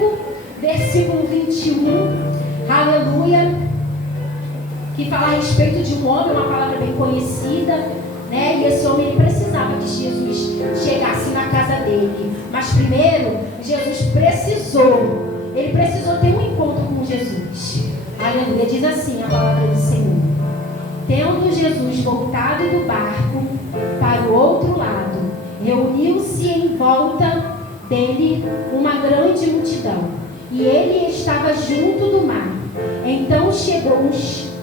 5, versículo 21, aleluia, que fala a respeito de um homem, uma palavra bem conhecida, né? E esse homem ele precisava que Jesus chegasse na casa dele. Mas primeiro, Jesus precisou ter um encontro com Jesus. Aleluia, diz assim a palavra do Senhor: tendo Jesus voltado do barco para o outro lado, reuniu-se em volta dele uma grande multidão, e ele estava junto do mar. Então chegou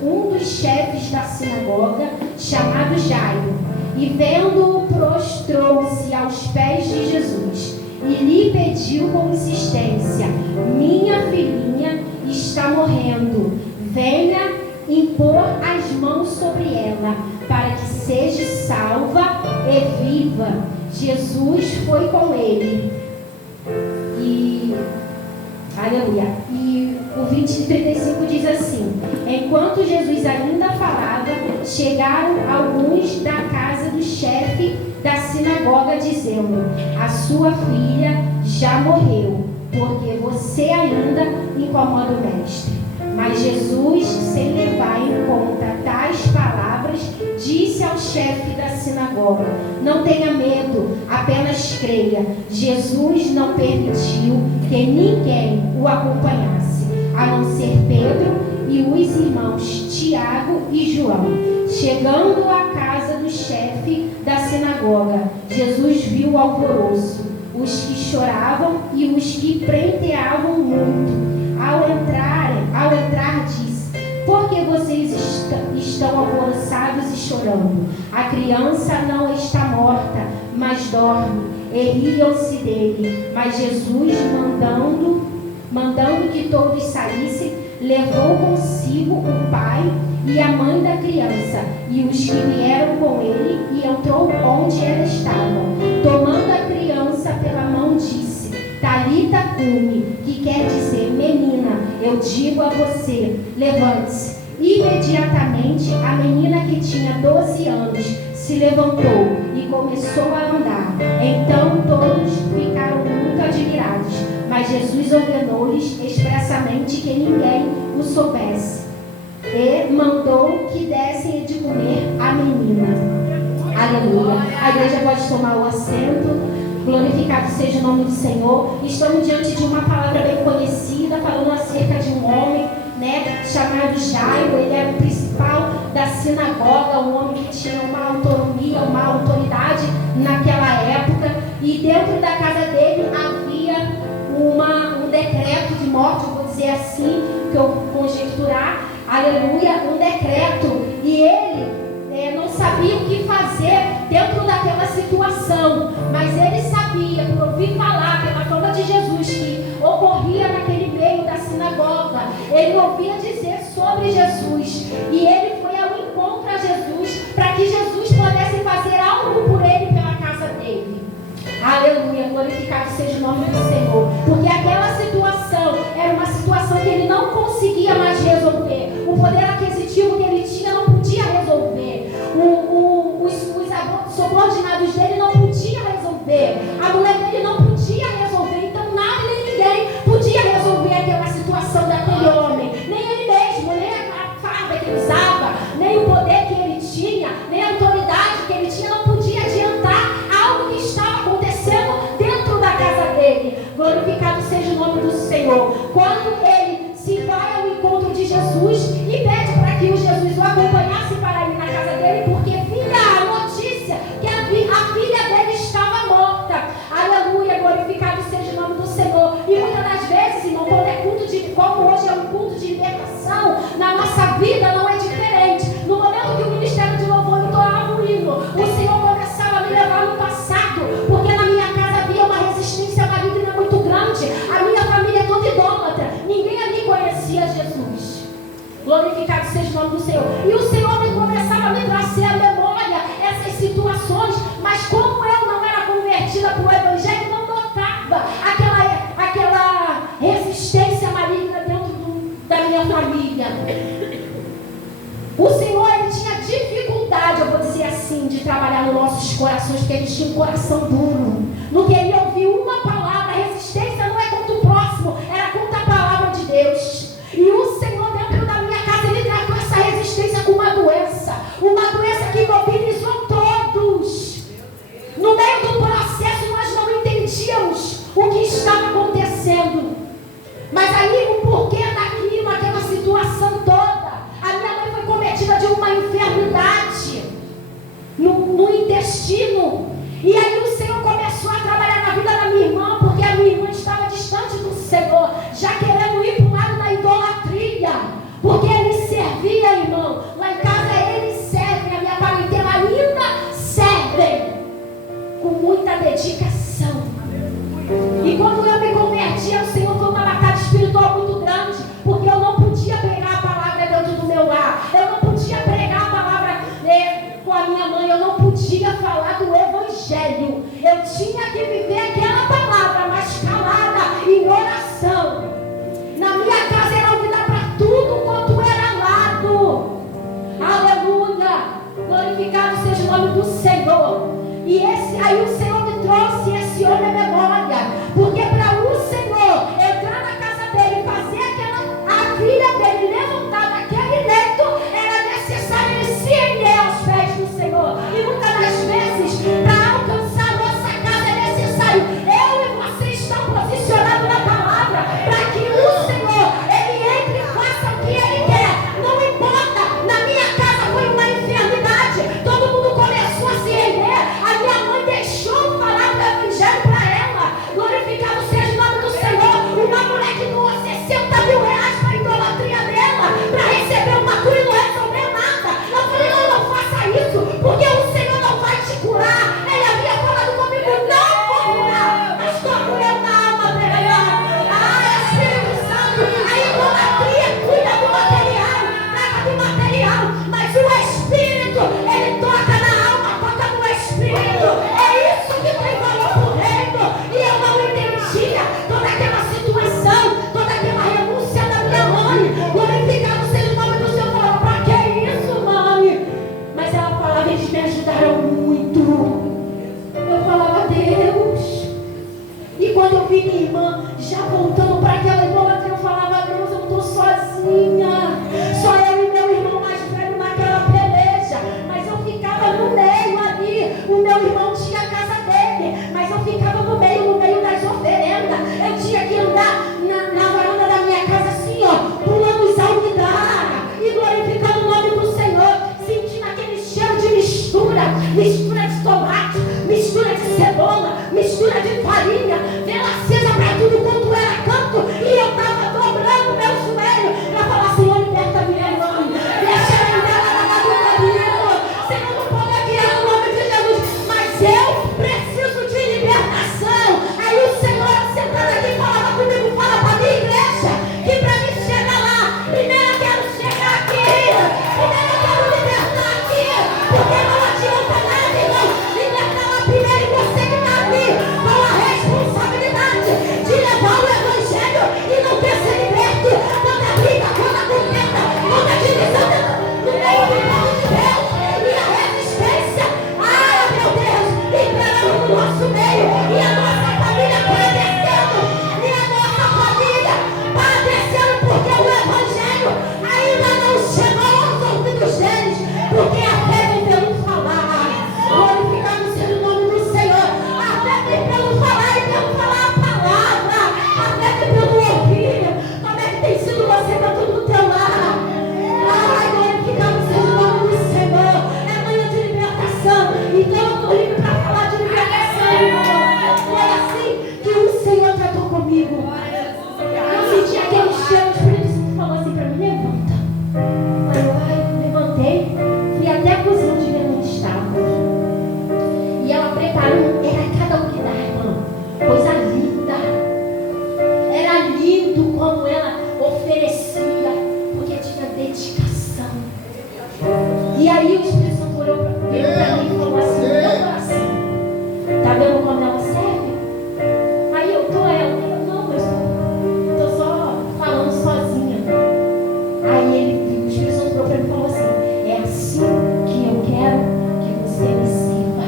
um dos chefes da sinagoga, chamado Jairo, e vendo-o, prostrou-se aos pés de Jesus e lhe pediu com insistência: minha filhinha está morrendo, venha impor as mãos sobre ela, para que seja salva e viva. Jesus foi com ele. Aleluia. E o 35 diz assim: enquanto Jesus ainda falava, chegaram alguns da casa do chefe da sinagoga, dizendo: a sua filha já morreu, porque você ainda incomoda o mestre. Mas Jesus, sem levar em conta tais palavras, disse ao chefe da sinagoga: não tenha medo, apenas creia. Jesus não permitiu que ninguém o acompanhasse, a não ser Pedro e os irmãos Tiago e João. Chegando à casa do chefe da sinagoga, Jesus viu o alvoroço, os que choravam e os que prenteavam muito. Ao entrar disse: por que vocês estão alvoroçados e chorando? A criança não está morta, mas dorme. E riam-se dele. Mas Jesus, mandando que todos saíssem, levou consigo o pai e a mãe da criança e os que vieram com ele, e entrou onde ela estava. Tomando a criança pela mão, disse: Talita cumi, que quer dizer: menina, eu digo a você, levante-se. Imediatamente a menina, que tinha 12 anos, se levantou e começou a andar. Então todos ficaram muito admirados, mas Jesus ordenou-lhes expressamente que ninguém o soubesse, e mandou que dessem de comer à menina. Aleluia. A igreja pode tomar o assento. Glorificado seja o nome do Senhor. Estamos diante de uma palavra bem conhecida, falando acerca de um homem, né, chamado Jairo. Ele era o principal da sinagoga, um homem que tinha uma autonomia, uma autoridade naquela época. E dentro da casa dele havia um decreto de morte, eu vou dizer assim, que eu conjecturar, aleluia, um decreto. E ele não sabia o que fazer dentro daquela situação, mas ele sabia, por ouvir falar pela fama de Jesus que ocorria naquele meio da sinagoga, ele ouvia dizer sobre Jesus, e ele foi ao encontro a Jesus, para que Jesus pudesse fazer algo por ele pela casa dele. Aleluia, glorificado seja o nome do Senhor, porque aquela situação era uma situação que ele não conseguia mais resolver. O poder aquisitivo que ele tinha não podia resolver. Os subordinados dele não podiam resolver. A mulher dele não podia resolver. Então nada nem ninguém podia resolver aquela situação daquele homem. Nem ele mesmo, nem a farda que ele usava, nem o poder que ele tinha, nem a autoridade que ele tinha, não podia adiantar algo que estava acontecendo dentro da casa dele. Glorificado seja o nome do Senhor. Quando ele se vai ao encontro de Jesus e pede para que o Jesus o acompanhasse para ir na casa dele, porque vinha a notícia que a filha dele estava morta. Aleluia, glorificado seja o nome do Senhor. E muitas das vezes, irmão, quando é culto de, como hoje é um culto de libertação, na nossa vida não é diferente. No momento que o ministério de louvor entoava o hino, o Senhor começava a me levar no passado, porque na minha casa havia uma resistência maligna muito grande. A minha família é toda idólatra, ninguém ali conhecia Jesus. Glorificado seja o nome do Senhor. E o Senhor começava a me trazer à memória essas situações, mas como eu não era convertida para o Evangelho, não notava aquela resistência maligna dentro da minha família. O Senhor, ele tinha dificuldade, eu vou dizer assim, de trabalhar nos nossos corações, porque ele tinha um coração duro. Não queria ouvir uma palavra. A resistência não é contra o próximo, é tinha que viver aquela palavra, mas calada, em oração. Na minha casa era ouvida para tudo quanto era lado. Aleluia! Glorificado seja o nome do Senhor. E aí o Senhor me trouxe esse homem à memória, porque para o Senhor entrar na casa dele e fazer a filha dele levantar daquele leito, era necessário ele se render aos pés do Senhor. E muitas das vezes, para alcançar a nossa casa, é necessário eu e você estar posicionados na palavra, para que o Senhor, ele entre e faça o que ele quer. Não importa, na minha casa foi uma enfermidade, todo mundo começou a se render, a minha mãe deixou falar do evangelho para ela. Glorificado seja o nome do Senhor. Uma mulher que doou 60 mil reais para a idolatria dela, para receber uma cura e não resolveu nada. Eu falei, não faça isso, porque o Senhor não vai te curar. Ele havia falado comigo, não vou curar, mas estou curando a alma dela. Espírito Santo, a idolatria cuida do material, trata do material, mas o Espírito, ele toca na alma, toca no Espírito. É isso que tem valor pro reino. E eu não entendia toda aquela situação, toda aquela renúncia da minha mãe. Glorificado seja o nome do Senhor. Falava, pra que isso, mãe? Mas ela falava, eles me ajudaram muito. Eu falava, Deus. E quando eu vi minha irmã já voltando para aquela idolatria, eu falava, Deus, eu estou sozinha. Só eu e meu irmão mais velho naquela peleja. Mas eu ficava no meio ali. O meu irmão tinha a casa dele, mas eu ficava no meio das oferendas. Eu tinha que andar na varanda da minha casa assim, ó, pulando os alquidares e glorificando o nome do Senhor, sentindo aquele cheiro de mistura de tomate, mistura de cebola, mistura de farinha, vela acesa para tudo quanto era canto. E eu estava dobrando meu joelho para falar, Senhor, liberta minha mãe, deixa ela dela na dúvida, Senhor, não pode guiar no nome de Jesus, mas eu preciso de libertação. Aí o Senhor sentado aqui falava comigo, fala para a minha igreja, que para mim chegar lá, primeiro eu quero chegar aqui, primeiro eu quero libertar aqui, porque não adianta nada, irmão, libertar lá primeiro e você que está ali com a responsabilidade de levar o evangelho e não quer ser liberto. Toda briga, toda contenda, toda divisão no meio do povo de Deus e a resistência, meu Deus, imperando no nosso meio e a nossa família padecendo, e a nossa família padecendo porque o evangelho ainda não chegou aos ouvidos deles, porque a fé vem pelo falar. Glorificado seja o nome do Senhor. A fé vem pelo falar e pelo falar a palavra. A fé vem pelo ouvir. Como é que tem sido você dentro do teu lar? Glorificado seja o nome do Senhor. É manhã de libertação. Então eu estou livre para falar de libertação, irmão. Foi assim que o Senhor tratou comigo. Eu senti aquele cheiro, o Espírito Santo falou assim para mim, levanta. Eu levantei, fui até a cozinha onde minha mãe estava. E ela preparou, era cada um que dá, irmão, coisa linda. Era lindo como ela oferecia, porque tinha dedicação. E aí o Espírito Santo olhou para mim e falou assim, no meu coração, tá vendo como ela serve? Aí eu tô, não, eu estou só falando sozinha. Aí o Espírito Santo olhou para mim e falou assim, é assim que eu quero que você me sirva,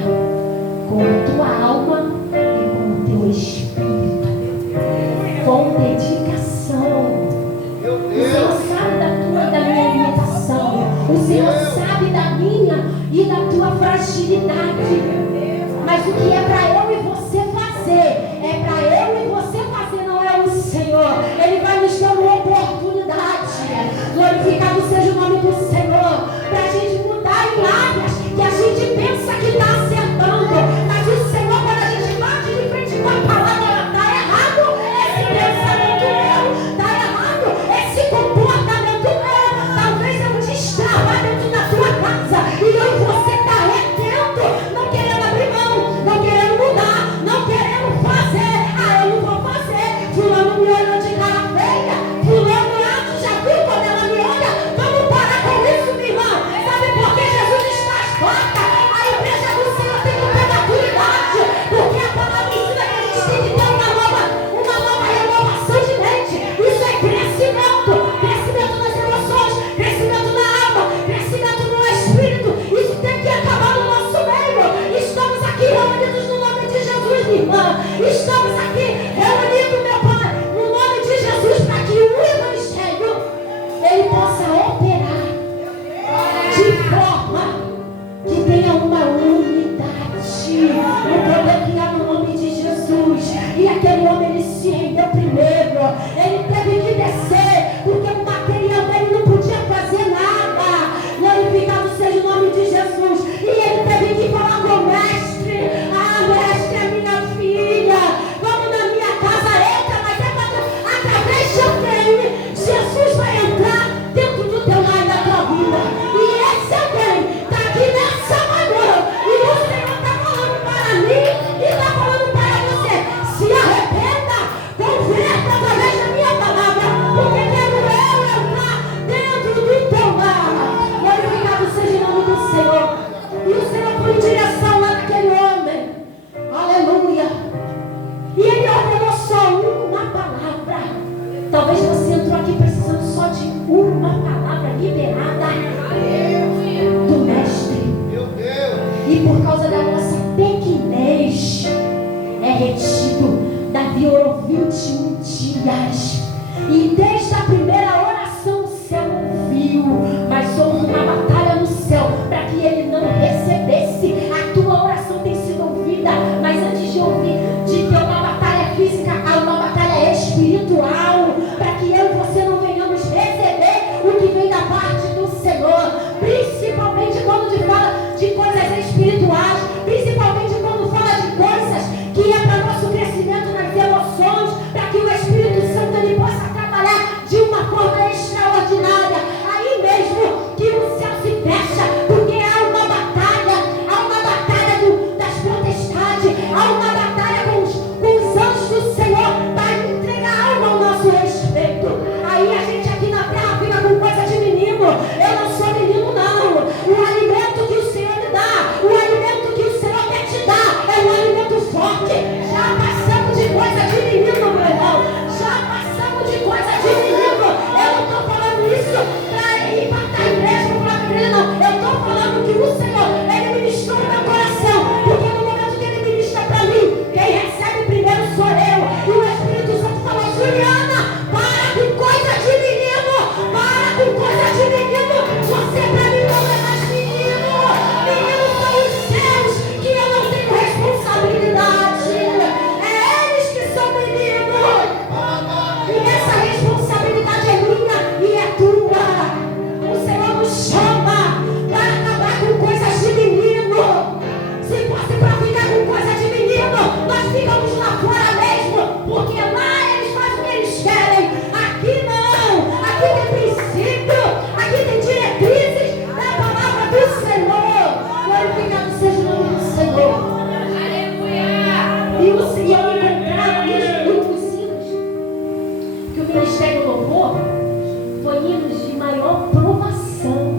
com a tua alma e com o teu espírito, com dedicação. O Senhor sabe da tua e da minha limitação. O Senhor sabe da minha e da tua fragilidade. Mas o que é para eu e você fazer, é para eu e você fazer, não é o Senhor. Ele vai nos dar uma oportunidade. Glorificado seja o nome do Senhor, para a gente mudar em áreas que a gente pensa que está acertando, mas o Senhor, quando a gente bate de frente com a palavra, está errado esse pensamento meu, está errado esse comportamento meu. Talvez eu destrava dentro da tua casa e eu e você está retendo, não querendo abrir mão, não querendo mudar, não querendo fazer. Eu não vou fazer. Fulano me olhou de cara feia, fulano já viu quando ela me olha. Vamos parar com isso, minha irmã. Sabe por que Jesus está às portas? A igreja do Senhor tem que ter maturidade, porque a dias. E desde a primeira oração o céu ouviu, mas houve uma batalha no céu para que ele não recebesse. A tua oração tem sido ouvida, mas antes de ouvir, de ter uma batalha física, há uma batalha espiritual, para que eu e você não venhamos receber o que vem da parte do Senhor, principalmente quando te fala de coisas espirituais, principalmente quando fala de coisas que é para nosso crescimento nas emoções, para que o Espírito Santo ele possa trabalhar de uma forma extraordinária. Aí mesmo que o céu se fecha, porque há uma batalha das potestades, há uma batalha com os anjos do Senhor para entregar alma ao nosso respeito. Aí a gente aqui na terra fica com coisa de menino. Eu não sou menino, não. O alimento que o Senhor me dá, o alimento que o Senhor quer te dar, é um alimento forte. Já passamos de coisa de menino, meu irmão. Já passamos de coisa de menino. Eu não estou falando isso para impactar a igreja, para falar para a igreja, não. Eu estou falando que o Senhor, ele ministrou no meu coração. Porque no momento que ele ministra para mim, quem recebe primeiro sou eu. E o Espírito Santo falou: Juliana, para com coisa de menino. Para com coisa de menino. Você para mim não é mais menino. Meninos são os seus, que eu não tenho responsabilidade. É eles que são meninos. E essa responsabilidade é minha e é tua. O Senhor nos chama para acabar com coisas de menino. Se fosse para ficar com coisa de menino, nós ficamos lá fora mesmo, porque lá eles fazem o que eles querem. Aqui não. Aqui tem princípio, aqui tem diretrizes da palavra do Senhor. Glorificado seja o nome do Senhor. E eu me encontrava nos hinos, que o ministério louvor foi hinos de maior provação.